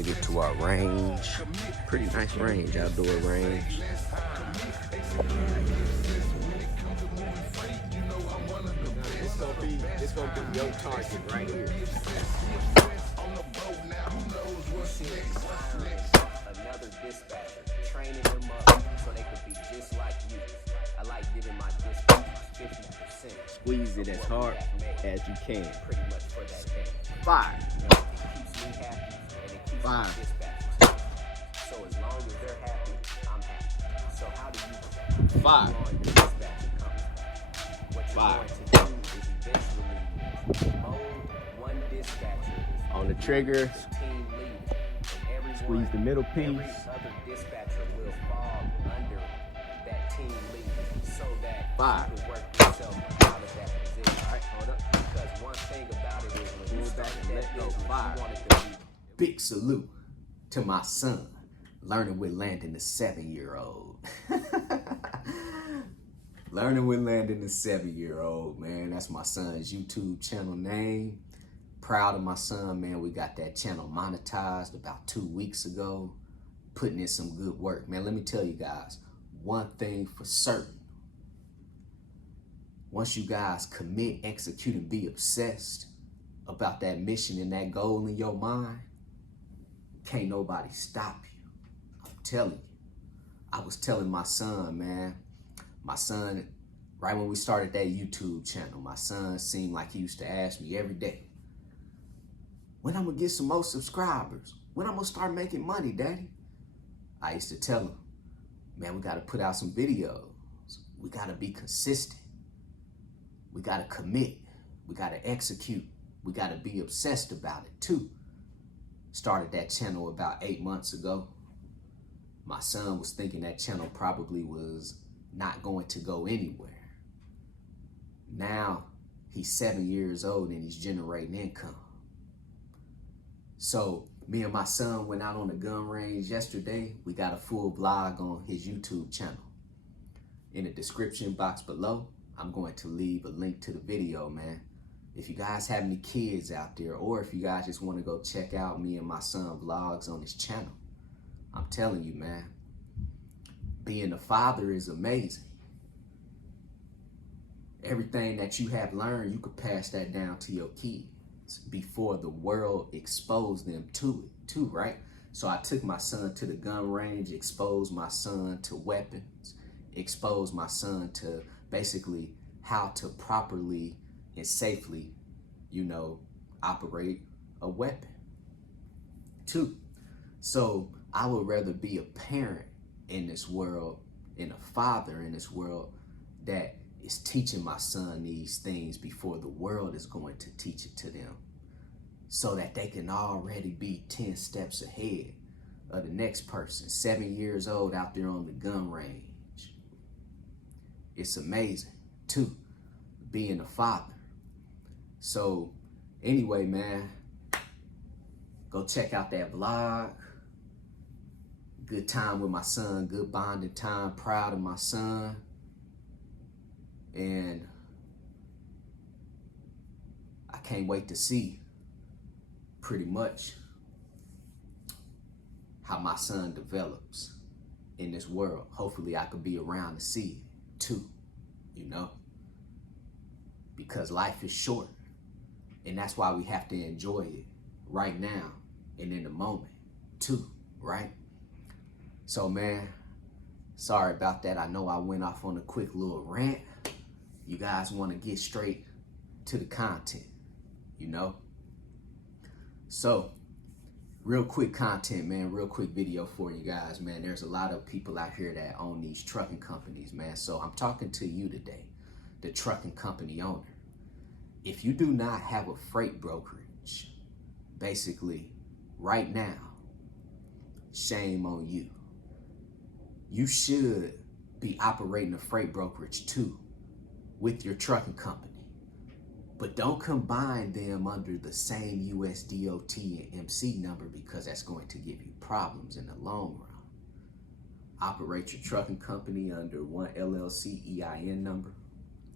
made it to our range. Pretty nice range, outdoor range. It's gonna be your target right here. Another dispatcher, training them up so they could be just like you. I like giving my dispatchers 50%. Squeeze it as hard as you can. Pretty much for that day. 5. It keeps me happy and it keeps my dispatchers happy. So as long as they're happy, I'm happy. So how do you 5. On your dispatcher company? What you're going to do is eventually mold one dispatcher on the trigger. Team leader. Squeeze the middle piece. Every other dispatcher will fall under that team leader so that you can work yourself out of that position. All right, hold up. Because one thing about it is when you start that business, you want it to be. Big salute to my son, learning with Landon, the 7-year-old. Learning with Landon, the 7-year-old, man. That's my son's YouTube channel name. Proud of my son, man. We got that channel monetized about 2 weeks ago. Putting in some good work, man. Let me tell you guys, one thing for certain. Once you guys commit, execute, and be obsessed about that mission and that goal in your mind, can't nobody stop you. I'm telling you. I was telling my son, man. My son, right when we started that YouTube channel, my son seemed like he used to ask me every day, when I'm gonna get some more subscribers? When I'm gonna start making money, Daddy? I used to tell him, man, we gotta put out some videos. We gotta be consistent. We gotta commit. We gotta execute. We gotta be obsessed about it too. Started that channel about 8 months ago. My son was thinking that channel probably was not going to go anywhere. Now he's 7 years old and he's generating income. So me and my son went out on the gun range yesterday. We got a full vlog on his YouTube channel. In the description box below, I'm going to leave a link to the video, man. If you guys have any kids out there, or if you guys just want to go check out me and my son vlogs on his channel, I'm telling you, man, being a father is amazing. Everything that you have learned, you could pass that down to your kids before the world exposed them to it too, right? So I took my son to the gun range, exposed my son to weapons, exposed my son to basically how to properly and safely, operate a weapon too. So I would rather be a parent in this world and a father in this world that is teaching my son these things before the world is going to teach it to them, so that they can already be 10 steps ahead of the next person, 7 years old out there on the gun range. It's amazing too, being a father. So anyway, man, go check out that vlog. Good time with my son, good bonding time, proud of my son. And I can't wait to see pretty much how my son develops in this world. Hopefully I could be around to see it too, because life is short, and that's why we have to enjoy it right now and in the moment too, right? So man, sorry about that. I know I went off on a quick little rant. You guys want to get straight to the content, So, real quick content, man, real quick video for you guys, man. There's a lot of people out here that own these trucking companies, man. So I'm talking to you today, the trucking company owner. If you do not have a freight brokerage, basically right now, shame on you. You should be operating a freight brokerage too with your trucking company. But don't combine them under the same USDOT and MC number, because that's going to give you problems in the long run. Operate your trucking company under one LLC EIN number,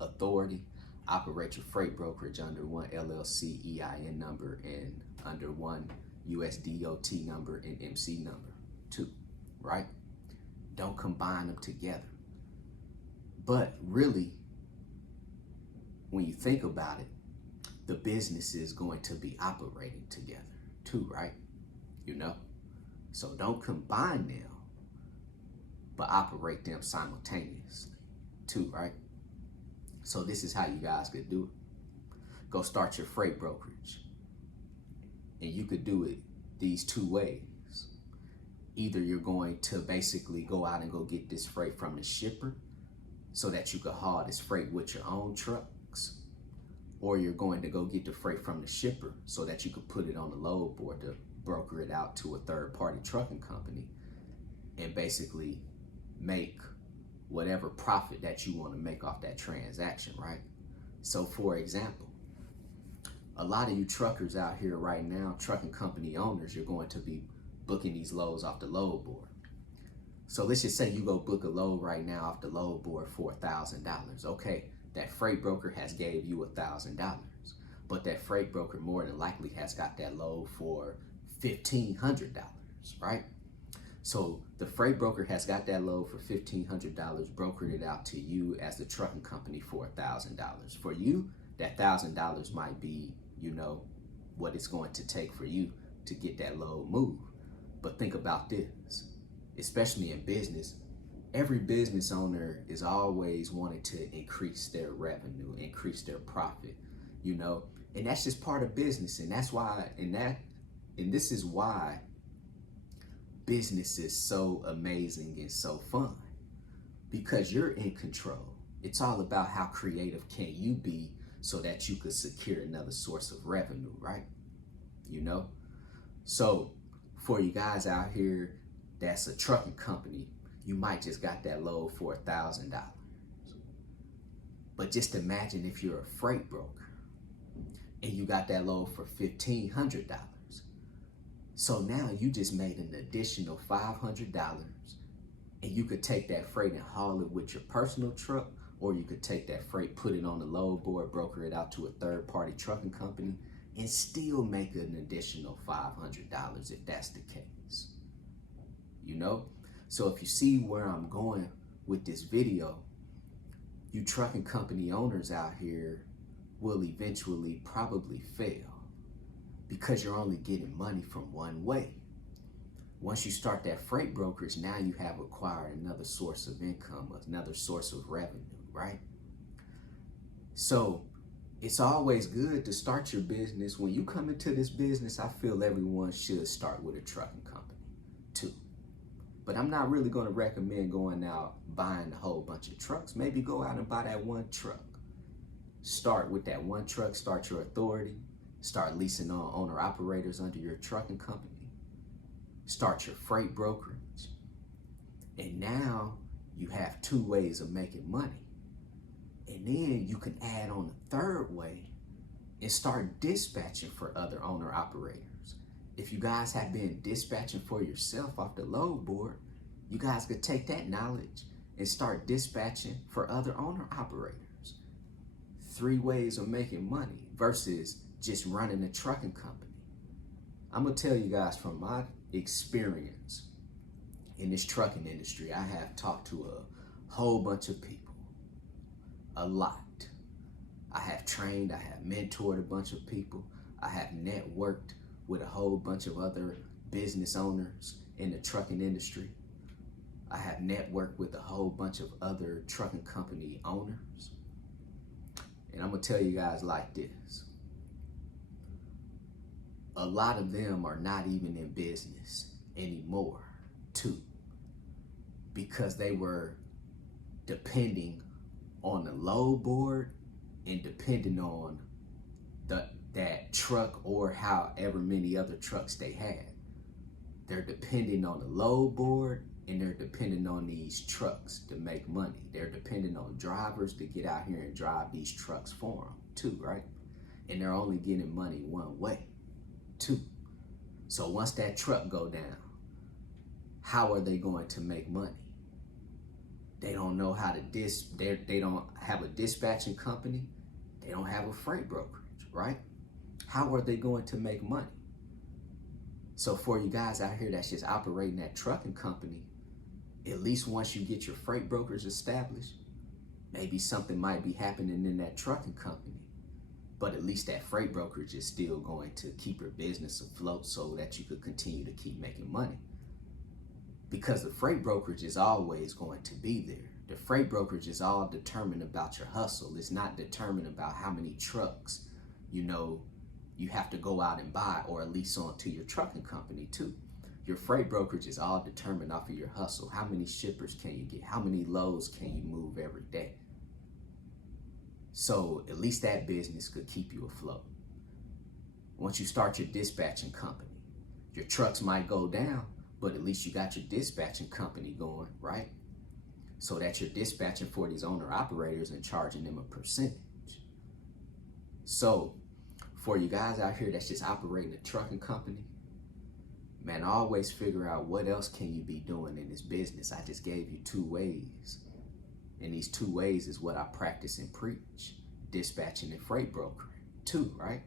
authority. Operate your freight brokerage under one LLC EIN number and under one USDOT number and MC number too, right? Don't combine them together. But really, when you think about it, the business is going to be operating together too, right? You know? So don't combine them, but operate them simultaneously too, right? So this is how you guys could do it. Go start your freight brokerage. And you could do it these two ways. Either you're going to basically go out and go get this freight from the shipper so that you could haul this freight with your own trucks, or you're going to go get the freight from the shipper so that you could put it on the load board to broker it out to a third-party trucking company and basically make whatever profit that you want to make off that transaction, right? So for example, a lot of you truckers out here right now, trucking company owners, you're going to be booking these loads off the load board. So let's just say you go book a load right now off the load board for $1,000. Okay, that freight broker has gave you $1,000, but that freight broker more than likely has got that load for $1,500, right? So the freight broker has got that load for $1,500, brokered it out to you as the trucking company for $1,000. For you, that $1,000 might be, you know, what it's going to take for you to get that load moved. But think about this, especially in business, every business owner is always wanting to increase their revenue, increase their profit, you know, and that's just part of business. And that's why, and this is why business is so amazing and so fun, because you're in control. It's all about how creative can you be so that you could secure another source of revenue, right? You know? So for you guys out here that's a trucking company, you might just got that load for $1,000. But just imagine if you're a freight broker and you got that load for $1,500. So now you just made an additional $500, and you could take that freight and haul it with your personal truck, or you could take that freight, put it on the load board, broker it out to a third-party trucking company, and still make an additional $500 if that's the case. You know? So if you see where I'm going with this video, you trucking company owners out here will eventually probably fail, because you're only getting money from one way. Once you start that freight brokerage, now you have acquired another source of income, another source of revenue, right? So it's always good to start your business. When you come into this business, I feel everyone should start with a trucking company too. But I'm not really going to recommend going out buying a whole bunch of trucks. Maybe go out and buy that one truck. Start with that one truck, start your authority. Start leasing on owner-operators under your trucking company. Start your freight brokerage. And now you have two ways of making money. And then you can add on a third way and start dispatching for other owner-operators. If you guys have been dispatching for yourself off the load board, you guys could take that knowledge and start dispatching for other owner-operators. 3 ways of making money versus just running a trucking company. I'm gonna tell you guys from my experience in this trucking industry, I have talked to a whole bunch of people, a lot. I have trained, I have mentored a bunch of people. I have networked with a whole bunch of other business owners in the trucking industry. I have networked with a whole bunch of other trucking company owners. And I'm gonna tell you guys like this. A lot of them are not even in business anymore, too, because they were depending on the load board and depending on that truck or however many other trucks they had. They're depending on the load board and they're depending on these trucks to make money. They're depending on drivers to get out here and drive these trucks for them, too, right? And they're only getting money one way. Too. So once that truck go down, how are they going to make money? They don't know how to they don't have a dispatching company. They don't have a freight brokerage, right? How are they going to make money? So for you guys out here that's just operating that trucking company, at least once you get your freight brokerage established, maybe something might be happening in that trucking company, but at least that freight brokerage is still going to keep your business afloat so that you could continue to keep making money. Because the freight brokerage is always going to be there. The freight brokerage is all determined about your hustle. It's not determined about how many trucks, you have to go out and buy or lease onto your trucking company too. Your freight brokerage is all determined off of your hustle. How many shippers can you get? How many loads can you move every day? So at least that business could keep you afloat. Once you start your dispatching company, your trucks might go down, but at least you got your dispatching company going, right? So that you're dispatching for these owner operators and charging them a percentage. So for you guys out here that's just operating a trucking company, man, always figure out what else can you be doing in this business. I just gave you 2 ways. And these 2 ways is what I practice and preach. Dispatching and freight brokering. 2, right?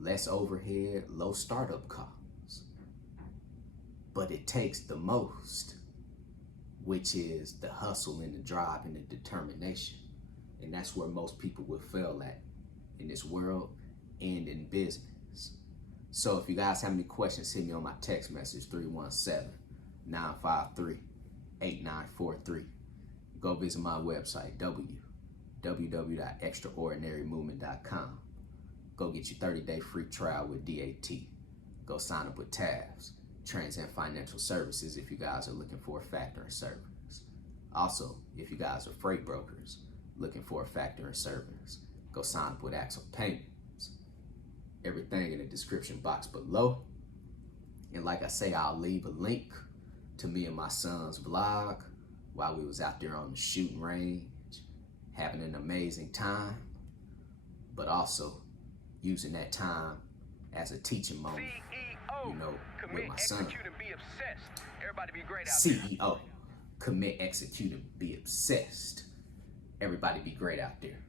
Less overhead, low startup costs. But it takes the most, which is the hustle and the drive and the determination. And that's where most people will fail at in this world and in business. So if you guys have any questions, send me on my text message, 317-953-8943. Go visit my website, www.extraordinarymovement.com. Go get your 30-day free trial with DAT. Go sign up with TAFS, Transcend Financial Services, if you guys are looking for a factoring service. Also, if you guys are freight brokers looking for a factoring service, go sign up with Axel Payments. Everything in the description box below. And like I say, I'll leave a link to me and my son's vlog while we was out there on the shooting range, having an amazing time, but also using that time as a teaching moment, with my son. CEO, commit, execute, and be obsessed. Everybody be great out there.